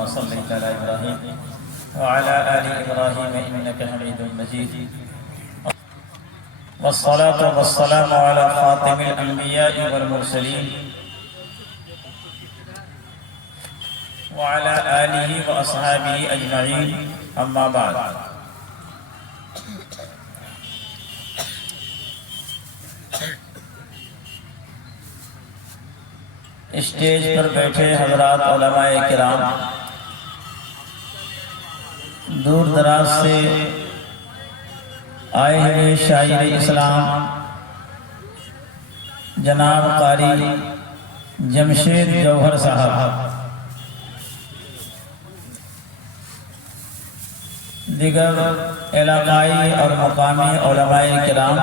كما صليت على إبراهيم وعلى آل إبراهيم إنك حميد مجيد والصلاة والسلام على خاتم الأنبياء والمرسلين وعلى آله وأصحابه أجمعين أما بعد اسٹیج پر بیٹھے حضرات علماء کرام، دور دراز سے آئے ہوئے شاعر اسلام جناب قاری جمشید جوہر صاحب، دیگر علاقائی اور مقامی علماء کرام،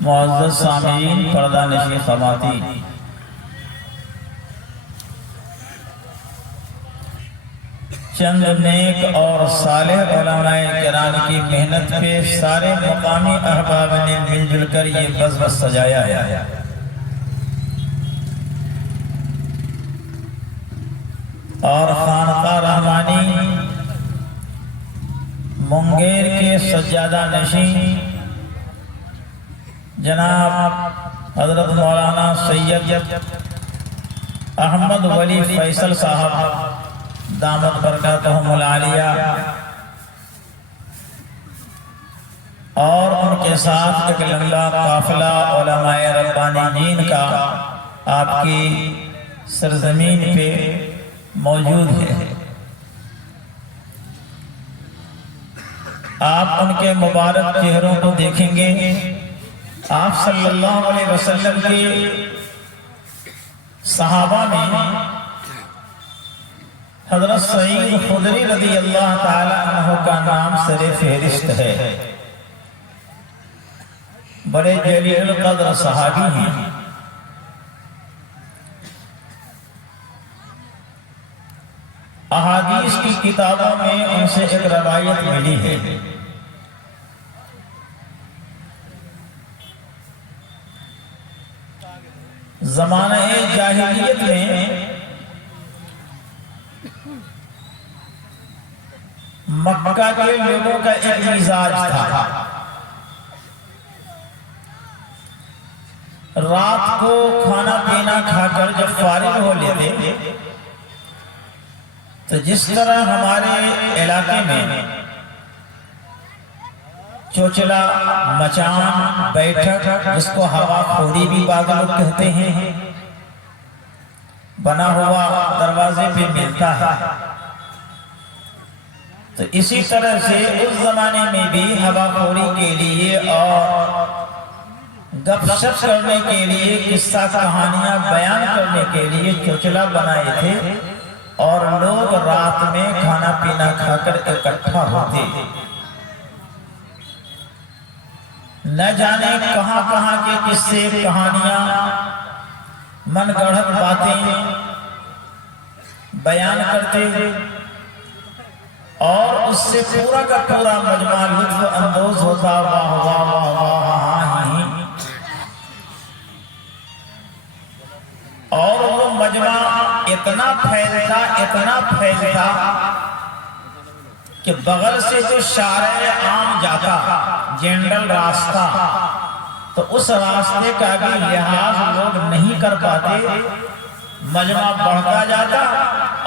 معزز سامعین، پردہ نشین خواتین، چند نیک اور صالح علماء کرام کی محنت پہ سارے مقامی احباب نے مل جل کر یہ بزم سجایا ہے۔ اور خانقاہ رحمانی منگیر کے سجادہ نشین جناب حضرت مولانا سید احمد ولی فیصل صاحب دامت برکاتہم العالیہ، اور ان کے ساتھ ایک لمبا قافلہ علماء ربانیین کا آپ کی سرزمین پہ موجود ہے۔ آپ ان کے مبارک چہروں کو دیکھیں گے، آپ صلی اللہ علیہ وسلم کے صحابہ میں حضرت سعید خدری رضی اللہ تعالی عنہ کا نام سر فہرست ہے۔ بڑے جلیل القدر صحابی ہیں۔ احادیث کی کتابوں میں ان سے ایک روایت ملی ہے۔ زمانہ جاہلیت میں مکہ کے لوگوں کا ایک مزاج تھا، رات کو کھانا پینا کھا کر جب فارغ ہو لیتے تو جس طرح ہمارے علاقے میں چوچلا، مچان، بیٹھک، جس کو ہوا خوری بھی بعض لوگ کہتے ہیں، بنا ہوا دروازے پہ ملتا ہے، تو اسی طرح سے اس زمانے میں بھی ہوا خوری کے لیے اور گپ شپ کرنے کے لیے، قصہ کہانیاں بیان کرنے کے لیے چوچلا بنائے تھے، اور لوگ رات میں کھانا پینا کھا کر اکٹھا ہوتے، نہ جانے کہاں کہاں کے قصے، کہانیاں، من گڑھت باتیں بیان کرتے، اور اس سے پورا کا پورا مجمع لطف اندوز ہوتا، واہ واہ واہ واہ ہی، اور وہ مجمع اتنا پھیلتا کہ بغل سے جو شارع عام جاتا، جنرل راستہ، تو اس راستے کا بھی لحاظ لوگ نہیں کر پاتے، مجمع بڑھتا جاتا،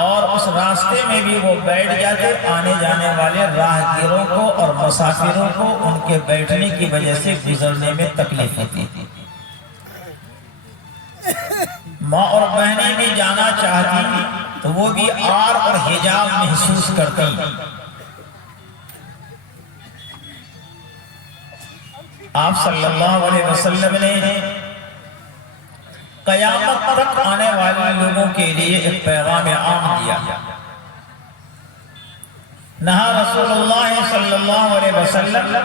اور اس راستے میں بھی وہ بیٹھ جاتے، آنے جانے والے راہگیروں کو اور مسافروں کو ان کے بیٹھنے کی وجہ سے گزرنے میں تکلیف ہوتی تھی۔ ماں اور بہنیں بھی جانا چاہتی تو وہ بھی آر اور حجاب محسوس کرتی۔ آپ صلی اللہ علیہ وسلم نے قیامت تک آنے والے لوگوں کے لیے ایک پیغام عام دیا۔ نہا رسول اللہ صلی اللہ علیہ وسلم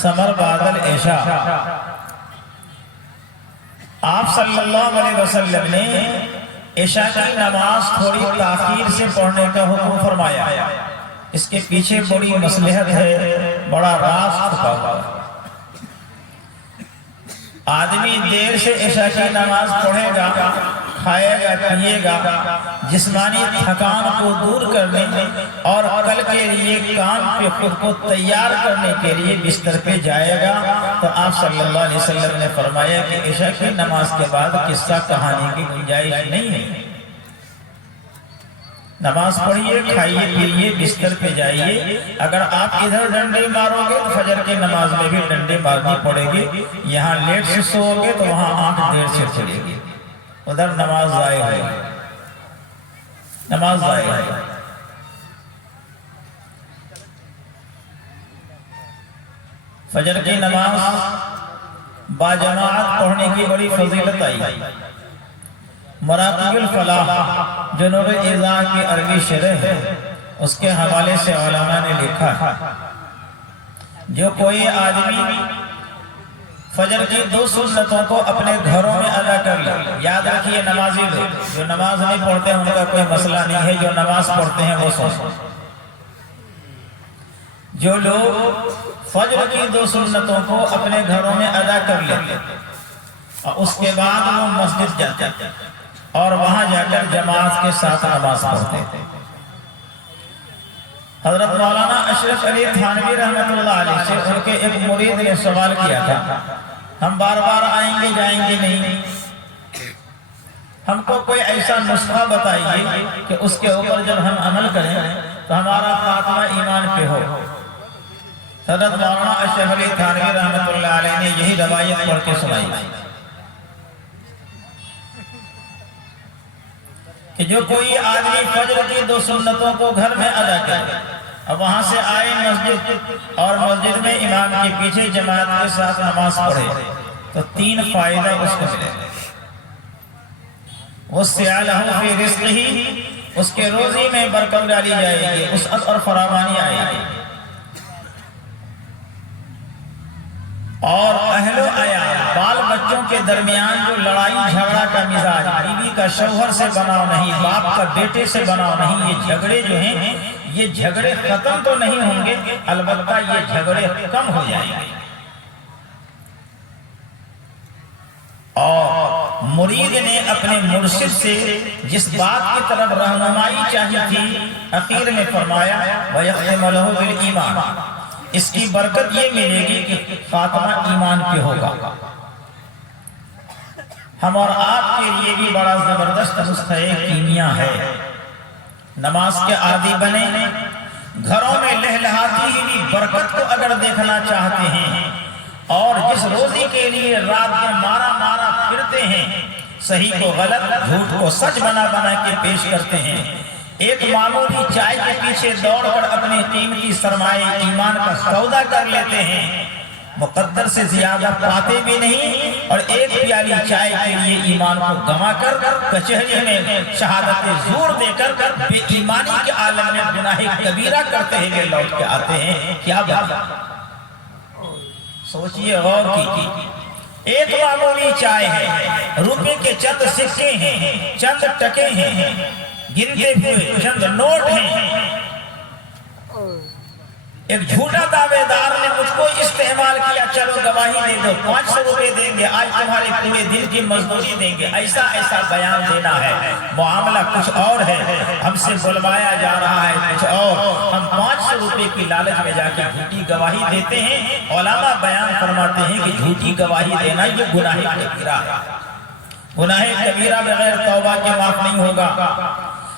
سمر بعد العشاء، آپ صلی اللہ علیہ وسلم نے عشاء کی نماز تھوڑی تاخیر سے پڑھنے کا حکم فرمایا۔ اس کے پیچھے بڑی مصلحت ہے، بڑا راز چھپا ہوا ہے۔ آدمی دیر سے عشاء کی نماز پڑھے گا کھائے گا پیے گا، جسمانی تھکان کو دور کرنے اور کل کے لیے کام پہ خود کو تیار کرنے کے لیے بستر پہ جائے گا، تو آپ صلی اللہ علیہ وسلم نے فرمایا کہ عشاء کی نماز کے بعد قصہ کہانی کی گنجائش نہیں ہے۔ نماز پڑھیے، کھائیے پیئیے، بستر پہ جائیے۔ اگر آپ ادھر ڈنڈے مارو گے تو فجر کی نماز میں بھی ڈنڈے مارنی پڑے گی، یہاں لیٹ سے سو گے تو وہاں آنکھ دیر سے کھلے گی، ادھر نماز ضائع ہے، نماز ضائع ہے۔ فجر کی نماز باجماعت پڑھنے کی بڑی فضیلت آئی۔ مراقب الفلاح جو نور ایضاح کی عربی شرح ہے، اس کے حوالے سے علماء نے لکھا ہے جو کوئی آدمی فجر کی 2 سنتوں کو اپنے گھروں میں ادا کر لے، یاد رکھیے نمازی لوگ جو نماز نہیں پڑھتے ہیں ان کا کوئی مسئلہ نہیں ہے، جو نماز پڑھتے ہیں وہ سو جو لوگ فجر کی 2 سنتوں کو اپنے گھروں میں ادا کر لیتے اور اس کے بعد وہ مسجد جاتے اور وہاں جا کر جماعت کے ساتھ نماز پڑھتے تھے۔ حضرت مولانا اشرف علی تھانوی رحمۃ اللہ علیہ سے ان کے ایک مرید نے سوال کیا تھا، ہم بار بار آئیں گے جائیں گے نہیں، ہم کو کوئی ایسا نسخہ بتائیے کہ اس کے اوپر جب ہم عمل کریں تو ہمارا خاتمہ ایمان پہ ہو۔ حضرت مولانا اشرف علی تھانوی رحمۃ اللہ علیہ نے یہی روایت پڑھ کے سنائی کہ جو کوئی آدمی فجر کی 2 سنتوں کو گھر میں ادا کرے اور وہاں سے آئے مسجد اور مسجد میں امام کے پیچھے جماعت کے ساتھ نماز پڑھے تو 3 فائدہ اس کو ملے۔ وَسِعَ لَهُ فِي رِزْقِهِ، اس کے روزی میں برکت ڈالی جائے گی، وسعت اور فراوانی آئے گی، اور اہل و عیال بال بچوں کے درمیان جو لڑائی جھگڑا کا مزاج، بیوی کا شوہر سے بناؤ نہیں، باپ کا بیٹے سے بناؤ نہیں، یہ جھگڑے جو ہیں یہ جھگڑے ختم تو نہیں ہوں گے، البتہ یہ جھگڑے کم ہو جائیں گے۔ اور مرید نے اپنے مرشد سے جس بات کی طرف رہنمائی چاہی تھی اخیر میں فرمایا وَيَخْتِمَ لَهُ بِالْإِيمَانِ، اس کی برکت یہ ملے گی کہ خاتمہ ایمان پہ ہوگا۔ ہم اور آپ کے لیے بھی بڑا زبردست نسخہ کیمیا ہے، نماز کے عادی بنے، گھروں میں لہلہاتی ہوئی برکت کو اگر دیکھنا چاہتے ہیں اور جس روزی کے لیے رات میں مارا مارا پھرتے ہیں، صحیح کو غلط، جھوٹ کو سچ بنا بنا کے پیش کرتے ہیں، ایک معمولی چائے کے پیچھے دوڑ کر اپنے قیمتی سرمایہ ایمان کا سودا کر لیتے ہیں، مقدر سے زیادہ پاتے بھی نہیں، اور ایک پیالی چائے کے لیے ایمان کو گما کر کچہری میں شہادت زور دے کر بے ایمانی کے عالم میں گناہ کبیرہ کرتے ہیں، لوٹ کے آتے ہیں۔ کیا بات، سوچئے، غور کیجئے، ایک معمولی چائے ہے، روپے کے چند سکے ہیں، چند ٹکے ہیں، گنتے ہوئے چند نوٹ ہیں، ایک جھوٹا دعوے دار نے مجھ کو استعمال کیا، چلو گواہی دے دو، 500 روپے دیں گے، آج تمہارے پورے دن کی مزدوری دیں گے، ایسا ایسا بیان دینا ہے، معاملہ کچھ اور ہے، ہم سے بلوایا جا رہا ہے کچھ اور، ہم 500 روپے کی لالچ میں جا کے جھوٹی گواہی دیتے ہیں۔ علماء بیان فرماتے ہیں کہ جھوٹی گواہی دینا یہ گناہ کبیرہ ہے، گناہ کبیرہ بغیر توبہ کے معاف نہیں ہوگا،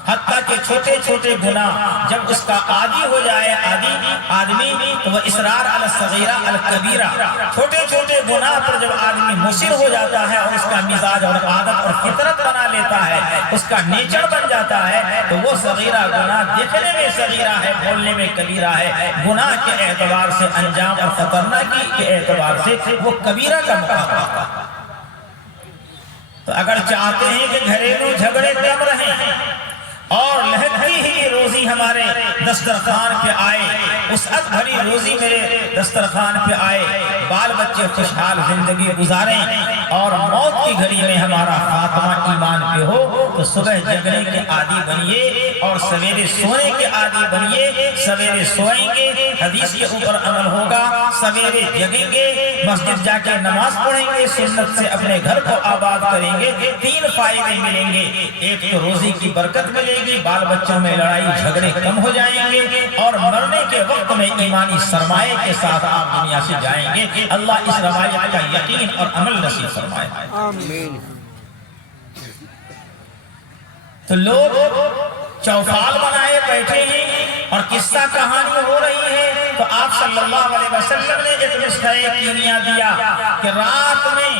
حتیٰ کہ چھوٹے چھوٹے گناہ جب اس کا عادی ہو جائے آدمی تو وہ اصرار علی الصغیرہ الکبیرہ، چھوٹے چھوٹے گناہ پر جب آدمی مصر ہو جاتا ہے اور اس کا مزاج اور عادت اور فطرت بنا لیتا ہے، اس کا نیچر بن جاتا ہے، تو وہ صغیرہ گناہ دیکھنے میں صغیرہ ہے، بولنے میں کبیرہ ہے، گناہ کے اعتبار سے انجام اور خطرناکی کے اعتبار سے وہ کبیرہ کا مقام ہوتا ہے۔ تو اگر چاہتے ہیں کہ گھریلو جھگڑے کم رہیں اور لہتی ہی روزی ہمارے دسترخوان پہ آئے، وسعت بھری روزی میرے دسترخوان پہ آئے، بال بچے خوشحال زندگی گزاریں اور موت کی گھڑی میں ہمارا خاتمہ ایمان پہ ہو تو صبح جگنے کے عادی بنیے اور سویرے سونے کے عادی بنیے۔ سویرے سوئیں گے، حدیث کے اوپر عمل ہوگا، سویرے جگیں گے، مسجد جا کے نماز پڑھیں گے، سنت سے اپنے گھر کو آباد کریں گے، 3 فائدے ملیں گے۔ ایک تو روزی کی برکت ملے گی، بال بچوں میں لڑائی جھگڑے کم ہو جائیں گے، اور مرنے کے وقت میں ایمانی سرمایے کے ساتھ آپ دنیا سے جائیں گے۔ اللہ اس روایت کا یقین اور عمل نصیب فرمائے۔ آمین۔ تو لوگ چوپال بنائے بیٹھے ہیں اور قصہ کہانی ہو رہی ہے، تو آپ صلی اللہ علیہ وسلم نے ایک نسخہ کیمیا دیا کہ رات میں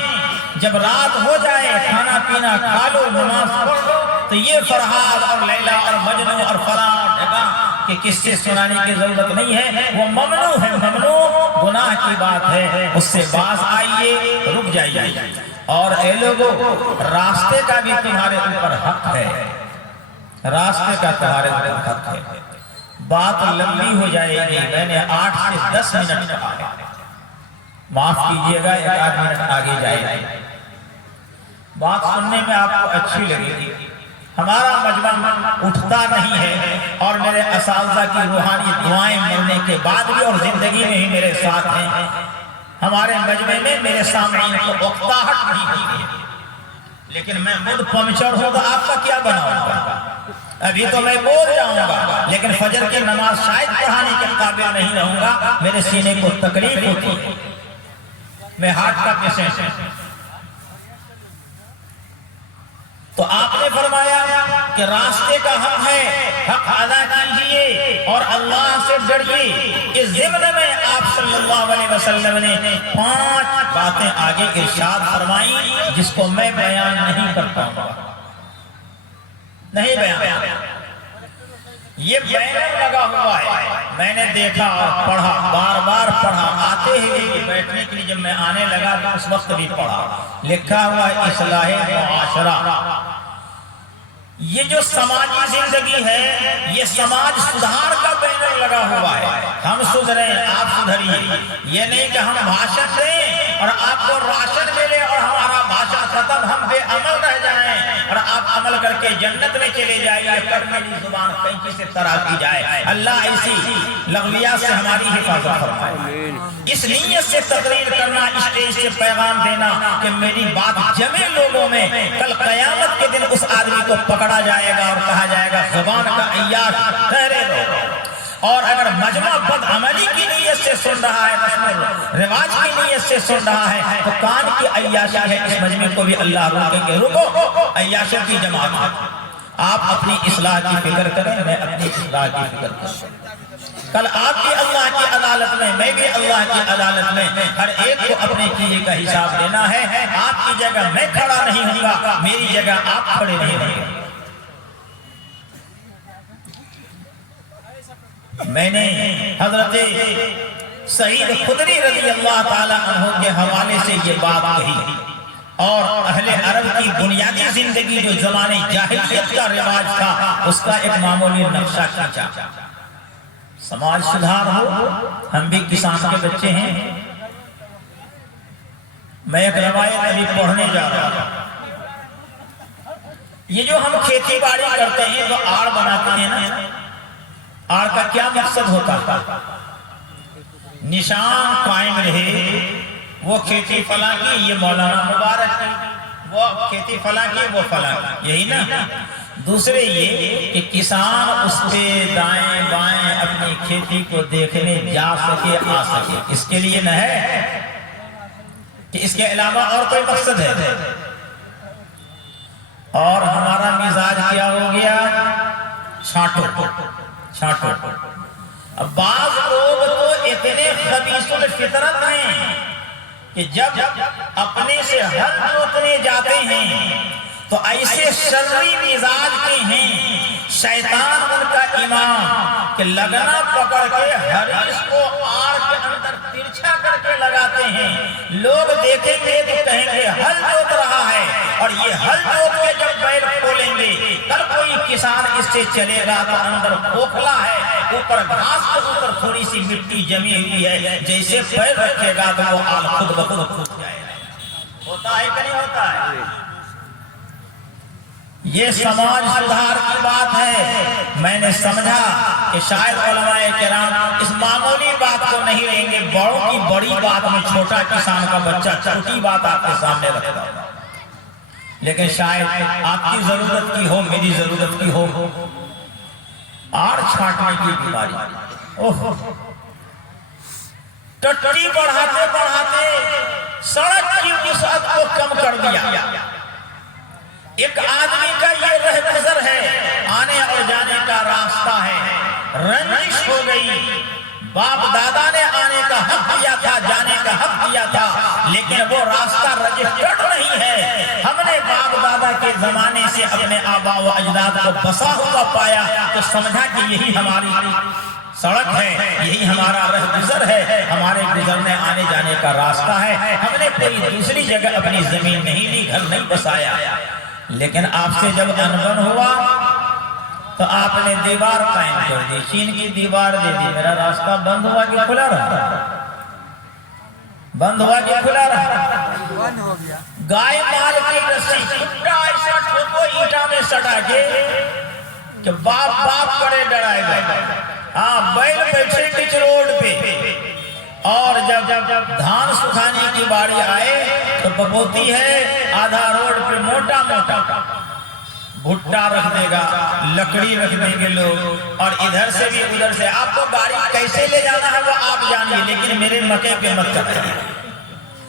جب رات ہو جائے، کھانا پینا کھا لو، نماز پڑھ لو، تو یہ فرحاد اور لیلا اور مجنو اور فلاں جگہ کہ قصے سنانے کی ضرورت نہیں ہے، وہ ممنوع ہے، ممنوع گناہ کی بات ہے، اس سے باز آئیے، رک جائیے۔ اور اے لوگوں، راستے کا بھی تمہارے اوپر حق ہے، راستے کا تمہارے اوپر حق ہے۔ بات لمبی ہو جائے گی، میں نے 8 سے 10 منٹ کہا ہے، معاف کیجئے گا، 1 منٹ آگے جائے گی، بات سننے میں آپ کو اچھی لگے گی۔ ہمارا مجمع اٹھتا نہیں ہے، اور میرے اساتذہ کی روحانی دعائیں مرنے کے بعد بھی اور زندگی میں ہی میرے ساتھ ہیں۔ ہمارے مجمع میں میرے سامعین کو اکتاہٹ نہیں ہوتی ہے، لیکن میں خود پنچر ہوں تو آپ کا کیا بناؤں گا؟ ابھی تو میں بول جاؤں گا، لیکن فجر کی نماز شاید پڑھانے کے قابل نہیں رہوں گا، میرے سینے کو تکلیف ہوتی ہے، میں ہارٹ کا پیشنٹ ہوں۔ تو آپ نے فرمایا کہ راستے کا حق ہے، حق ادا کیجئے اور اللہ سے ڈریے۔ اس ضمن میں آپ صلی اللہ علیہ وسلم نے 5 باتیں آگے ارشاد فرمائیں جس کو میں بیان نہیں کر پاؤں گا، نہیں بیان۔ یہ بینر لگا ہوا ہے، میں نے دیکھا اور پڑھا، بار بار پڑھا، آتے ہی بیٹھنے کے لیے جب میں آنے لگا تو اس وقت بھی پڑھا، لکھا ہوا اصلاح معاشرہ۔ یہ جو سماجی زندگی ہے، یہ سماج سدھار کا بینر لگا ہوا ہے، ہم سدھریں، آپ سدھریے۔ یہ نہیں کہ ہم بھاشن دیں اور آپ کو راشن ملے اور ہمارا بھاشن ختم، ہم بے عمل رہ جائیں اور آپ عمل کر کے جنت میں چلے جائیں، کر میری زبان کینچی سے طرح کی جائے۔ اللہ ایسی لغویات سے ہماری حفاظت فرمائے۔ اس نیت سے تقریر کرنا، اسٹیج سے پیغام دینا کہ میری بات جمے لوگوں میں، کل قیامت کے دن اس آدمی کو پکڑا جائے گا اور کہا جائے گا زبان کا عیاش ٹھہرے رہو۔ اور اگر مجمع بد عملی کی نیت سے سن رہا ہے، رسم رواج کی نیت سے سن رہا ہے، تو کان کی عیاشی ہے، اس مجمع کو بھی اللہ روکیں گے، رکو، عیاشوں کی جماعت ہے۔ آپ اپنی اصلاح کی فکر کریں، میں اپنی اصلاح کی فکر کروں۔ کل آپ بھی اللہ کی عدالت میں، میں بھی اللہ کی عدالت میں، ہر ایک کو اپنے کیے کا حساب دینا ہے۔ آپ کی جگہ میں کھڑا نہیں ہوں گا، میری جگہ آپ کھڑے نہیں ہوں گے۔ میں نے حضرت سعید خدری رضی اللہ تعالیٰ عنہ کے حوالے سے یہ بات کہی، اور اہل عرب کی بنیادی زندگی جو زمانے جاہلیت کا رواج تھا، اس کا ایک معمولی نقشہ کھینچا۔ سماج سدھار ہو، ہم بھی کسان کے بچے ہیں۔ میں ایک روایت ابھی پڑھنے جا رہا ہوں۔ یہ جو ہم کھیتی باڑی کرتے ہیں، جو آڑ بناتے ہیں نا، آڑ کا کیا مقصد ہوتا ہے؟ نشان قائم رہے، وہ کھیتی فلاں کی، یہ مولانا مبارک کی، وہ کھیتی فلاں کی، وہ فلاں کی، یہی نا۔ دوسرے یہ کہ کسان اس پہ دائیں بائیں اپنی کھیتی کو دیکھنے جا سکے، آ سکے، اس کے لیے نہ ہے کہ اس کے علاوہ اور کوئی مقصد ہے۔ اور ہمارا مزاج کیا ہو گیا؟ چھانٹو چھانٹو۔ اب بعض لوگ تو اتنے خبیث الفطرت ہیں کہ جب اپنے سے ہل جوتنے جاتے ہیں تو ایسے شرری مزاج کے ہیں، شیطان ان کا امام، کہ لگنا پکڑ کے حریص کو آڑ کے اندر ترچھا کر کے لگاتے ہیں۔ لوگ دیکھیں گے تو کہیں گے ہل جوت رہا ہے، اور یہ ہل جوت کے جب بیل کھولیں گے، کل کوئی کسان اس سے چلے گا تو اندر کھوکھلا ہے، اوپر گھاس کے اوپر تھوڑی سی مٹی جمی ہوئی ہے، جیسے پیر رکھے گا تو وہ آل خود بخود کھود جائے گا۔ ہوتا ہے کہ نہیں ہوتا ہے؟ یہ سماج سدھار کی بات ہے۔ میں نے سمجھا کہ شاید علماء کرام اس معمولی بات کو نہیں لیں گے، بڑوں کی بڑی بات میں چھوٹا کسان کا بچہ چھوٹی بات آپ کے سامنے رکھتا ہے، لیکن شاید آپ کی ضرورت کی ہو، میری ضرورت کی ہو، آڑ چھانٹنے کی بیماری۔ ٹٹی بڑھاتے بڑھاتے سڑک کی وسعت کو کم کر دیا۔ ایک آدمی کا یہ رہ گزر ہے، آنے اور جانے کا راستہ ہے، رنجش ہو گئی۔ باپ دادا نے آنے کا حق دیا تھا، جانے کا حق دیا تھا، لیکن وہ راستہ رجسٹرڈ نہیں ہے۔ ہم نے باپ دادا کے زمانے سے اپنے آبا و اجداد کو بسا ہوا پایا تو سمجھا کہ یہی ہماری سڑک ہے، یہی ہمارا رہ گزر ہے، ہمارے گزرنے آنے جانے کا راستہ ہے۔ ہم نے کوئی دوسری جگہ اپنی زمین نہیں لی، گھر نہیں بسایا۔ لیکن آپ سے جب انبن ہوا تو آپ نے دیوار قائم کر دی، چین کی دیوار دے دی، میرا راستہ بند ہوا کہ کھلا رہا؟ بند ہوا کہ کھلا رہا؟ بند ہو گیا۔ گائے مال کی رسی کٹا ایسا ٹھوکو اینٹا میں سٹا کے کہ باپ باپ کرے ڈرائے گئے۔ ہاں، بیل بیٹھے کچھ روڈ پہ، اور جب دھان سکھانے کی باری آئے تو ببوتی ہے آدھا روڈ پہ موٹا موٹا بھٹا رکھ دے گا، لکڑی رکھ دیں گے لوگ، اور ادھر سے بھی ادھر سے۔ آپ کو گاڑی کیسے لے جانا ہے وہ آپ جانیے، لیکن میرے مکے پہ مت چڑھائیں،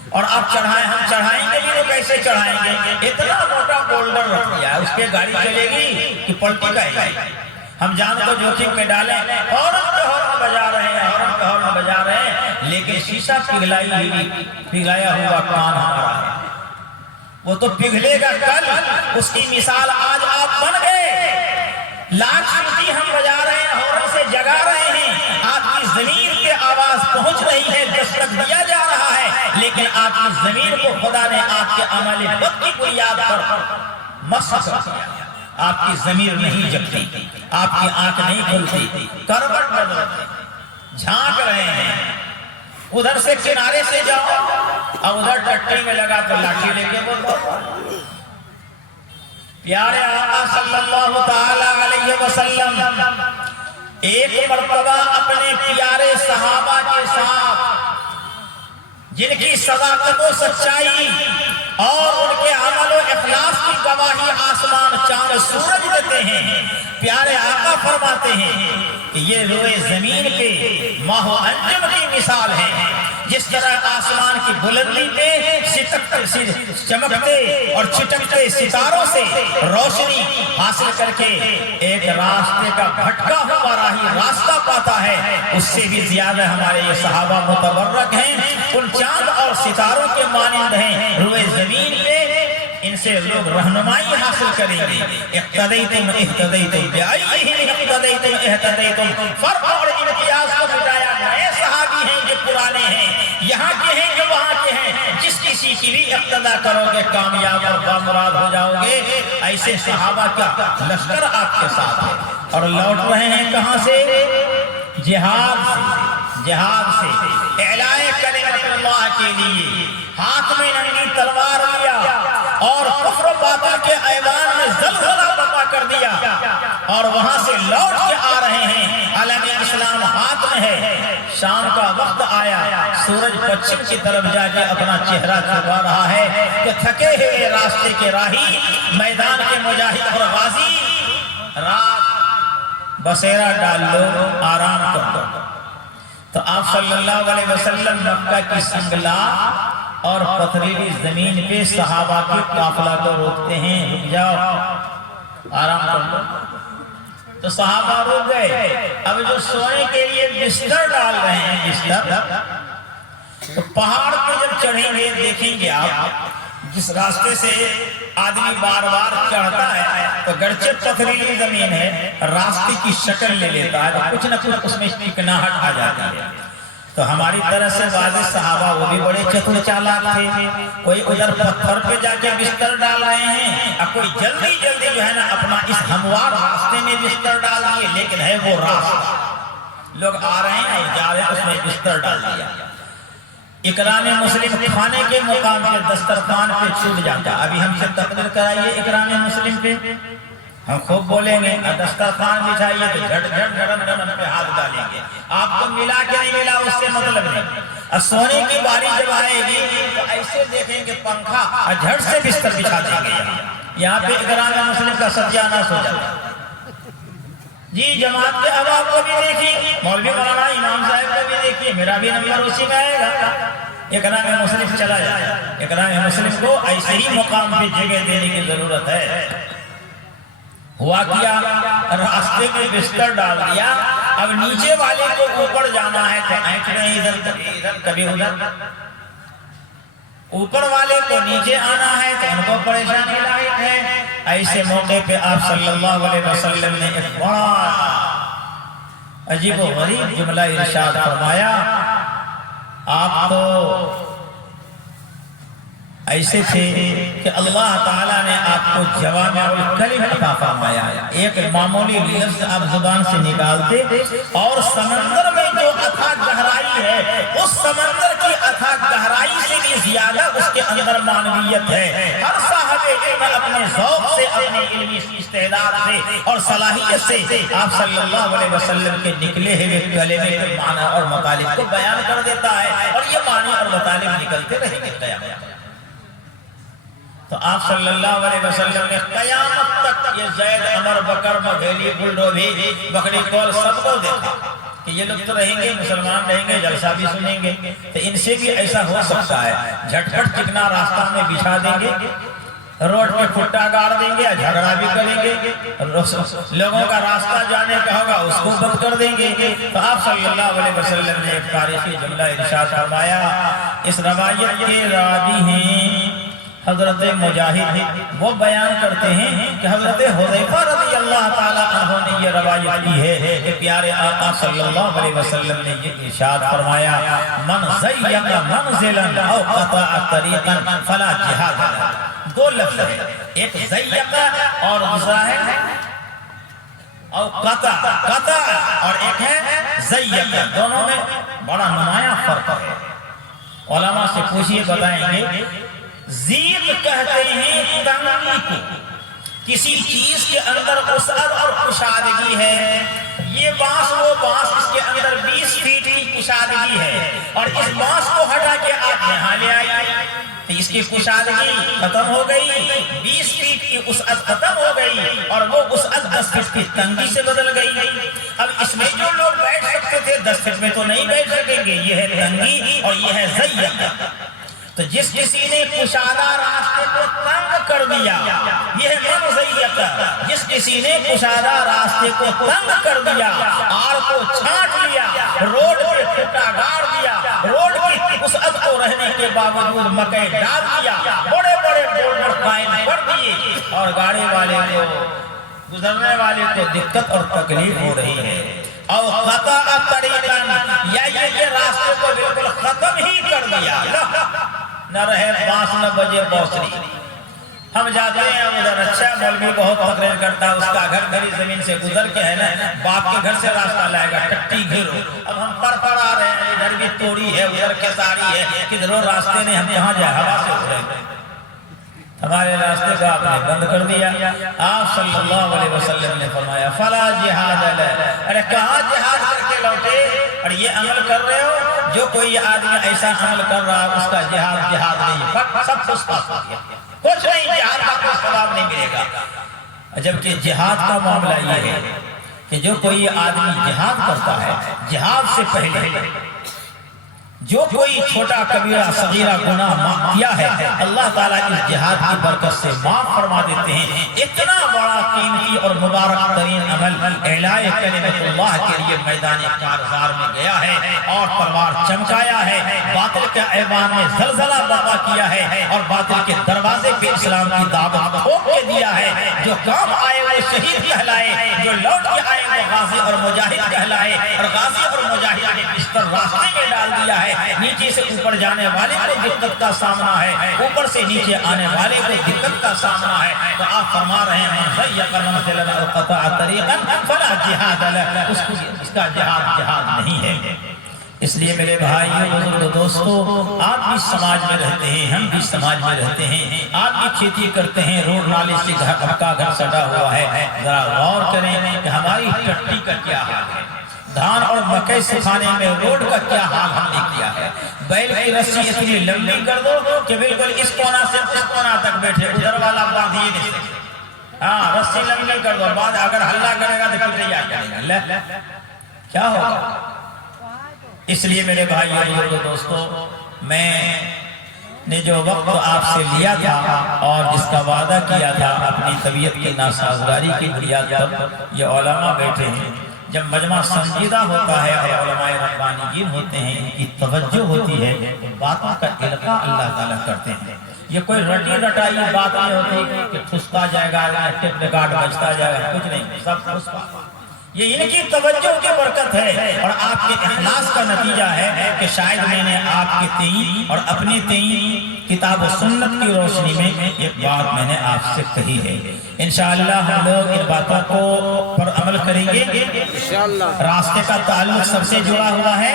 اور آپ چڑھائیں، ہم چڑھائیں گے بھی تو کیسے چڑھائیں گے؟ اتنا موٹا بولڈر رکھ دیا ہے، اس پہ گاڑی چلے گی کہ پلٹی گائے گی؟ ہم جان کو جوخم میں ڈالیں، ہارن پہ ہارن بجا رہے ہیں، ہارن پہ ہارن بجا رہے ہیں، لیکن شیشہ پگھلایا ہوا کان ہمارا ہے، وہ تو پگھلے گا کل۔ اس کی مثال آج آپ بن گئے۔ لاکھ سیٹی ہم بجا رہے ہیں، ہارن سے جگا رہے ہیں، آپ کی زمین پہ آواز پہنچ رہی ہے، دستک دیا جا رہا ہے، لیکن آپ کی زمین کو خدا نے آپ کے عمل بد کی بنیاد پر مسخ کیا۔ آپ کی ضمیر نہیں جگتی، آپ کی آنکھ نہیں کھلتی، کروٹ بدلتے، جھانک رہے ہیں۔ ادھر سے کنارے سے جاؤ اور ادھر ٹٹی میں لگا تو لاٹھی لے کے بولو۔ پیارے آقا صلی اللہ تعالی علیہ وسلم ایک مرتبہ اپنے پیارے صحابہ کے ساتھ، جن کی صداقت و سچائی اور ان کے عمل و اخلاص کی گواہی آسمان چاند سورج دیتے ہیں، پیارے آقا فرماتے ہیں کہ یہ روئے زمین کے ماہ و انجم کی مثال ہے۔ جس طرح آسمان کی بلندی پہ چمکتے اور چھٹکتے ستاروں سے روشنی حاصل کر کے ایک راستے کا بھٹکا ہوا راہی راستہ پاتا ہے، اس سے بھی زیادہ ہمارے یہ صحابہ متبرک ہیں، ان چاند اور ستاروں کے مانند ہیں۔ روئے زمین پہ ان سے لوگ رہنمائی حاصل کریں گے۔ اقتدیتم اہتدیتم بآیہم اقتدیتم اہتدیتم، فرق اور امتیاز کو بجایا نئے صحابی ہیں جو پرانے ہیں، یہاں کے ہیں جو وہاں کے ہیں، جس کسی کی بھی اقتدا کرو گے کامیاب اور بامراد ہو جاؤ گے۔ ایسے صحابہ کا لشکر آپ کے ساتھ ہے، اور لوٹ رہے ہیں کہاں سے؟ جہاد سے، جہاد سے اعلائے کلمت اللہ کے لیے۔ ہاتھ میں ننگی تلوار لیا اور کفر و باطل کے ایوان میں زلزلہ برپا کر دیا، اور وہاں سے لوٹ کے آ رہے ہیں، علم اسلام ہاتھ میں ہے۔ شام کا وقت آیا، سورج پچھم کی طرف جا کے اپنا چہرہ چھپا رہا ہے کہ تھکے ہوئے راستے کے راہی، میدان کے مجاہد اور غازی، رات بسیرا ڈال لو، آرام کر دو۔ تو آپ صلی اللہ علیہ وسلم مکہ کی سنگلا اور پتھریلی زمین پہ صحابہ کے قافلہ کو روکتے ہیں، رک جاؤ، آرام کر لو۔ تو صحابہ رک گئے۔ اب جو سونے کے لیے بستر ڈال رہے ہیں، بستر، تو پہاڑ پہ جب چڑھیں گے دیکھیں گے آپ، جس راستے سے آدمی بار بار چڑھتا ہے تو گرچہ پتھریلی زمین ہے، راستے کی شکل لے لیتا ہے، تو کچھ نہ کچھ اس میں چکناہٹ آ جاتی ہے۔ تو ہماری طرح سے واضح صحابہ وہ بھی بڑے چتر چالاک تھے، کوئی ادھر پتھر پہ جا کے بستر ڈال رہے ہیں اور کوئی جلدی جلدی جو ہے نا اپنا اس ہموار راستے میں بستر ڈال دیے، لیکن ہے وہ راستہ، لوگ آ رہے ہیں اور جا رہے ہیں، اس میں بستر ڈال دیا۔ اکرام مسلم کھانے کے مقام پہ دسترخوان پہ چھوٹ جاتا، ابھی ہم سے تقریر کرائیے اکرام مسلم پہ، ہم خوب بولیں گے، دسترخوان بچھائیے تو جھٹ جھٹ جھڑم جھڑم پہ ہاتھ ڈالیں گے، آپ کو ملا کہ نہیں ملا اس سے مطلب نہیں۔ اور سونے کی باری جب آئے گی تو ایسے دیکھیں گے پنکھا اور جھٹ سے بستر بچھا دیں گے، یہاں پہ اکرام مسلم کا ستیاناش ہو جاتا ہے۔ جی جماعت کے احباب کو بھی دیکھیے، مولوی مولانا امام صاحب کو بھی دیکھیے، میرا بھی نمبر اسی میں آئے گا، اکرام مسلم چلا جائے۔ اکرام مسلم کو ایسے ہی مقام پہ جگہ دینے کی ضرورت ہے۔ ہوا کیا، راستے میں بستر ڈال دیا، اب نیچے والے کو اوپر جانا ہے تو اینٹ رہے ادھر کبھی ادھر کبھی ادھر، اوپر والے کو نیچے آنا ہے تو ان کو پریشانی لاحق ہے۔ ایسے موقع پہ آپ صلی اللہ علیہ وسلم نے ایک بڑا عجیب و غریب جملہ ارشاد فرمایا، آپ تو ایسے تھے کہ اللہ تعالیٰ نے آپ کو جوامع الکلم عطا فرمایا، ایک معمولی لفظ آپ زبان سے نکالتے اور سمندر میں جو اتھا گہرائی ہے، اس سمندر کی اتھا گہرائی سے بھی زیادہ اس کے اندر معنویت ہے۔ ہر صاحب علم اپنے ذوق سے، اپنے علمی استعداد سے اور صلاحیت سے آپ صلی اللہ علیہ وسلم کے نکلے ہوئے کلمے کے معنی اور مطالب کو بیان کر دیتا ہے، اور یہ معنی اور مطالب نکلتے رہیں گے قیامت۔ تو آپ صلی اللہ علیہ وسلم نے قیامت تک یہ زید، عمر، بکر، بگھیلی، بلڈوبھی، بکری کول سب کو دیکھا کہ یہ لوگ تو رہیں گے، مسلمان رہیں گے، جلسہ بھی سنیں گے، تو ان سے بھی ایسا ہو سکتا ہے، جھٹ پٹ چکنا راستہ میں بچھا دیں گے، روڈ پہ کھٹا گاڑ دیں گے، جھگڑا بھی کریں گے، لوگوں کا راستہ جانے کا ہوگا اس کو بند کر دیں گے۔ تو آپ صلی اللہ علیہ وسلم نے ایک تاریخی جملہ ارشاد فرمایا، اس روایت کے راوی ہیں حضرت مجاہد، وہ بیان کرتے ہیں کہ حضرت حذیفہ رضی اللہ تعالیٰ عنہ نے یہ روایت کی ہے کہ پیارے آقا صلی اللہ علیہ وسلم نے یہ ارشاد فرمایا، من زیق منزلا او قطع طریقا فلا جہاد له۔ دو لفظ ہیں، ایک زیق اور دوسرا ہے او قطع اور ایک ہے زیق، دونوں میں بڑا نمایاں فرق ہے۔ علماء سے پوچھئے بتائیں گے، زیق کہتے ہیں تنگی کو، کسی چیز کے اندر وسعت اور کشادگی ہے، یہ بانس وہ بانس اس کے اندر 20 فیٹ کی کشادگی ہے، اور اس بانس کو ہٹا کے آپ یہاں لے آئیے تو اس کی کشادگی ختم ہو گئی، 20 فیٹ کی وسعت ختم ہو گئی، اور وہ وسعت 10 فیٹ کی تنگی سے بدل گئی۔ اب اس میں جو لوگ بیٹھ سکتے تھے 10 فیٹ میں تو نہیں بیٹھ سکیں گے، یہ ہے تنگی اور یہ ہے زیق۔ تو جس کسی نے کشادہ راستے کو تنگ کر دیا، یہ من زیق، جس کسی نے کشادہ راستے کو تنگ کر دیا، آڑ کو چھانٹ لیا، روڈ پہ کھٹا گاڑ دیا، روڈ کی وسعت کو رہنے کے باوجود مکے ڈال دیا، بڑے بڑے بورڈر قائم کر دیے، اور گاڑی والے کو، گزرنے والے کو دقت اور تکلیف ہو رہی ہے۔ او قطع طریقا، یا یہ راستے کو بالکل ختم ہی کر دیا، نہ رہے بانس نہ بجے بوسری۔ ہم جاتے ہیں ادھر، اچھا مولوی بہت تقریر کرتا ہے، اس کا گھر میری زمین سے گزر کے ہے نا، باپ کے گھر سے راستہ لائے گا، ٹٹی گھرو، اب ہم پر آ رہے ہیں، ادھر بھی توڑی ہے، ادھر کساری ہے، کدھروں راستے نے ہم کہاں جائے، ہوا سے اڑے، ہمارے راستے کو آپ نے بند کر دیا۔ آپ صلی اللہ علیہ وسلم نے فرمایا، فلا جہاد لہ، ارے کہاں جہاد کر کے لوٹے، اور یہ عمل کر رہے ہو، جو کوئی آدمی ایسا عمل کر رہا ہے اس کا جہاد نہیں، سب کچھ پاس ہو گیا، کچھ نہیں، جہاد کا کوئی ثواب نہیں ملے گا۔ جبکہ جہاد کا معاملہ یہ ہے کہ جو کوئی آدمی جہاد کرتا ہے، جہاد سے پہلے جو کوئی چھوٹا کبیرہ صغیرہ گناہ کیا ہے، اللہ تعالیٰ اس جہاد کی برکت سے معاف فرما دیتے ہیں۔ اتنا بڑا قیمتی اور مبارک ترین عمل اعلاء کلمت اللہ کے لیے میدان کارزار میں گیا ہے اور تلوار چمکایا ہے، باطل کے ایوان میں زلزلہ برپا کیا ہے، اور باطل کے دروازے پہ اسلام کی دعوت ٹھوک کے دیا ہے۔ جو کام آئے وہ شہید کہلائے، جو لوٹ کے آئے وہ غازی اور مجاہد کہلائے، اور غازی اور مجاہد نے بستر راستے میں ڈال دیا ہے، نیچے سے اوپر جانے والے کو دقت کا سامنا ہے، اوپر سے نیچے آنے والے کو دقت کا سامنا ہے۔ تو آپ فرما رہے ہیں من ضيق منزلا او قطع طریقا فلا جہاد له، اس کا جہاد نہیں ہے۔ اس لیے میرے بھائیوں بزرگ دوستو، آپ بھی سماج میں رہتے ہیں، ہم بھی سماج میں رہتے ہیں، آپ بھی کھیتی کرتے ہیں، روڈ نالے سے آپ کا گھر سٹا ہوا ہے، ذرا غور کریں کہ ہماری ٹٹی کا کیا حال ہے، دھان اور مکئی سکھانے میں روڈ کا کیا حال ہم نے کیا ہے۔ بیل کی رسی اتنی لمبی کر دو کہ بالکل اس کونا سے اس کونا تک بیٹھے، ادھر والا باندھیے نہیں سکتے۔ ہاں رسی لمبی کر دو، بعد اگر ہلہ کرے گا تو کتنے یا کرے گا، کیا ہوگا؟ اس لیے میرے بھائی اور دوستو، میں نے جو وقت آپ سے لیا تھا اور جس کا وعدہ کیا تھا اپنی طبیعت کی ناسازگاری کی بنیاد پر، یہ علماء بیٹھے ہیں، جب مجمع سنجیدہ ہوتا ہے اور علماء ربانیین ہوتے ہیں، ان کی توجہ ہوتی ہے، باتوں کا القاء اللہ تعالیٰ کرتے ہیں۔ یہ کوئی رٹی رٹائی بات نہیں ہوتی کہ ٹھسکا جائے گا، ٹپ ریکارڈ بجتا جائے گا، کچھ نہیں، سب ٹھسکا۔ یہ ان کی توجہ کی برکت ہے اور آپ کے اخلاص کا نتیجہ ہے کہ شاید میں نے آپ کے تئیں اور اپنے تئیں کتاب و سنت کی روشنی میں ایک بات میں نے آپ سے کہی ہے۔ انشاءاللہ ہم لوگ ان باتوں کو پر عمل کریں گے۔ راستے کا تعلق سب سے جڑا ہوا ہے،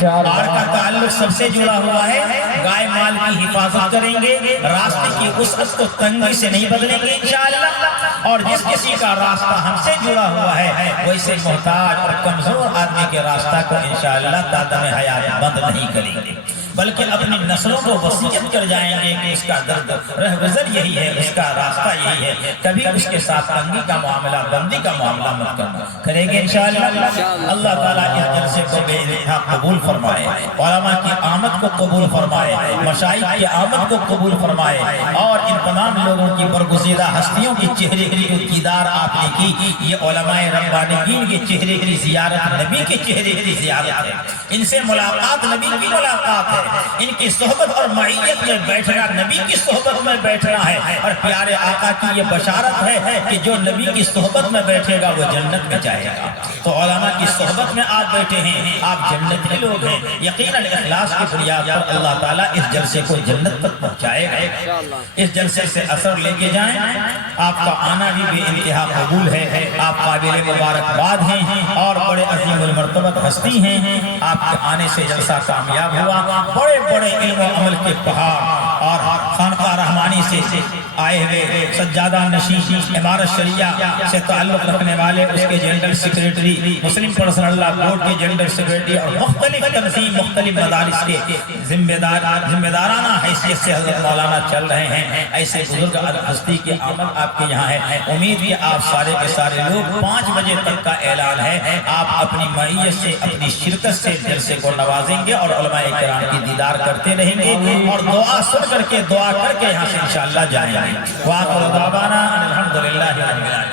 پار کا تعلق سب سے جڑا ہوا ہے، گائے مال کی حفاظت کریں گے، راستے کی وسعت کو تنگی سے نہیں بدلیں گے انشاءاللہ، اور جس کسی کا راستہ ہم سے جڑا ہوا ہے ویسے محتاج اور کمزور آدمی کے راستہ کو انشاءاللہ تادم حیات بند نہیں کریں گے، بلکہ اپنی نسلوں کو وصیت کر جائیں گے کہ اس کا درد رہ گزر یہی ہے، اس کا راستہ یہی ہے، کبھی اس کے ساتھ تنگی کا معاملہ، بندی کا معاملہ مت کرنا، کریں گے انشاءاللہ۔ اللہ تعالیٰ اس جلسے کو بے انتہا قبول فرمائے، علماء کی آمد کو قبول فرمائے، مشائخ کی آمد کو قبول فرمائے، اور ان تمام لوگوں کی برگزیدہ ہستیوں کی چہرے کی دیدار آپ نے کی۔ یہ علماء ربانیین کے چہرے کی زیارت نبی کے چہرے کی زیارت ہے، ان سے ملاقات نبی کی ملاقات ہے، ان کی صحبت اور معیت میں بیٹھنا نبی کی صحبت میں بیٹھنا ہے، اور پیارے آقا کی یہ بشارت ہے کہ جو نبی کی صحبت میں بیٹھے گا وہ جنت میں جائے گا۔ تو علماء کی صحبت میں آپ بیٹھے ہیں، آپ جنت کے لوگ ہیں، یقیناً اخلاص کی بنیاد پر اللہ تعالیٰ اس جلسے کو جنت تک پہنچائے گا۔ اس جلسے سے اثر لے کے جائیں، آپ کا آنا بھی بے انتہا قبول ہے، آپ قابل مبارکباد ہیں اور بڑے عظیم المرتبت ہستی ہیں، آپ کے آنے سے جلسہ کامیاب ہوا، بڑے بڑے علم و عمل کے پہاڑ، اور خانقاہ رحمانی سے آئے ہوئے سجادہ نشین امارت شریعہ سے تعلق رکھنے والے اس کے جنرل سیکریٹری، مسلم پرسنل لا بورڈ کے جنرل سیکریٹری، اور مختلف تنظیم مختلف مدارس کے ذمہ دارانہ حیثیت سے حضرت مولانا چل رہے ہیں، ایسے بزرگ ہستی کی آمد آپ کے یہاں ہے۔ امید کہ آپ سارے کے سارے لوگ 5 بجے تک کا اعلان ہے، آپ اپنی معیت سے اپنی شرکت سے جلسے کو نوازیں گے اور علماء کرام کی دیدار کرتے رہیں گے، اور دعا سن کر کے دعا کر کے یہاں سے انشاءاللہ جائیں گے۔ وآخر دعوانا الحمدللہ رب العالمین۔